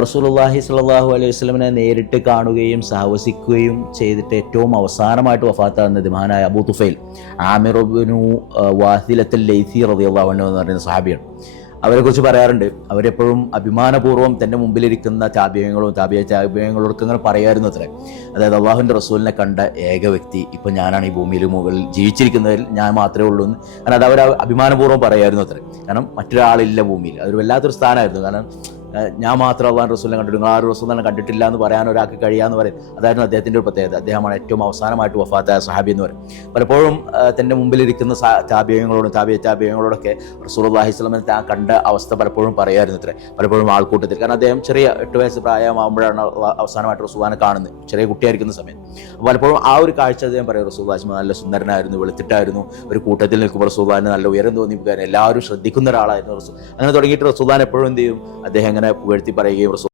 റസൂലുള്ളാഹി സ്വല്ലല്ലാഹു അലൈഹി വസല്ലമയെ നേരിട്ട് കാണുകയും സഹവസിക്കുകയും ചെയ്തിട്ട് ഏറ്റവും അവസാനമായിട്ട് വഫാത്താകുന്നത് മഹാനായ അബൂ തുഫൈൽ ആമിർ ഇബ്നു വാസിലത്തുൽ ലൈസി റളിയല്ലാഹു അൻഹു എന്ന് പറയുന്ന സഹാബിയാണ്. അവരെക്കുറിച്ച് പറയാറുണ്ട്, അവരെപ്പോഴും അഭിമാനപൂർവ്വം തൻ്റെ മുമ്പിലിരിക്കുന്ന താബിയങ്ങളോടൊക്കെ ഇങ്ങനെ പറയായിരുന്നു അത്രേ. അതായത് അള്ളാഹുവിൻ്റെ റസൂലിനെ കണ്ട ഏക വ്യക്തി ഇപ്പം ഞാനാണ് ഈ ഭൂമിയിൽ മുകളിൽ ജീവിച്ചിരിക്കുന്നതിൽ ഞാൻ മാത്രമേ ഉള്ളൂ എന്ന്. കാരണം അത് അവർ അഭിമാനപൂർവ്വം പറയായിരുന്നു അത്രേ. കാരണം മറ്റൊരാളില്ല ഭൂമിയിൽ. അതൊരു വല്ലാത്തൊരു സ്ഥാനമായിരുന്നു. കാരണം ഞാൻ മാത്രം അള്ളാഹു റസൂലിനെ കണ്ടിട്ട് നിങ്ങൾ ആ ഒരു റസൂലിനെ കണ്ടിട്ടില്ല എന്ന് പറയാൻ ഒരാൾക്ക് കഴിയാന്ന് പറയും. അതായിരുന്നു അദ്ദേഹത്തിൻ്റെ ഒരു പ്രത്യേകത. അദ്ദേഹമാണ് ഏറ്റവും അവസാനമായിട്ട് വഫാത്തായ സഹാബി എന്ന് പറയും. പലപ്പോഴും തൻ്റെ മുമ്പിലിരിക്കുന്ന താബിയങ്ങളോടൊക്കെ റസൂലുള്ളാഹി സ്വല്ലല്ലാഹു അലൈഹി വസല്ലം താൻ കണ്ട അവസ്ഥ പലപ്പോഴും പറയായിരുന്നു അത്രേ. പലപ്പോഴും ആൾക്കൂട്ടത്തിൽ. കാരണം അദ്ദേഹം ചെറിയ 8 വയസ്സ് പ്രായമാകുമ്പോഴാണ് അവസാനമായിട്ട് റസൂലിനെ കാണുന്നത്, ചെറിയ കുട്ടിയായിരിക്കുന്ന സമയം. പലപ്പോഴും ആ ഒരു കാഴ്ച അദ്ദേഹം പറയും, റസൂലുള്ളാഹി നല്ല സുന്ദരനായിരുന്നു, വെളുത്തിട്ടായിരുന്നു, ഒരു കൂട്ടത്തിൽ നിൽക്കുമ്പോൾ റസൂലുള്ളാഹിന് നല്ല ഉയരം തോന്നിപ്പിക്കാൻ എല്ലാവരും ശ്രദ്ധിക്കുന്ന ഒരാളായിരുന്നു റസൂൽ. അങ്ങനെ തുടങ്ങിയിട്ട് റസൂലുള്ളാഹിനെ എപ്പോഴും എന്ത് ചെയ്യും, അദ്ദേഹം പുകഴ്ത്തി പറയുകയും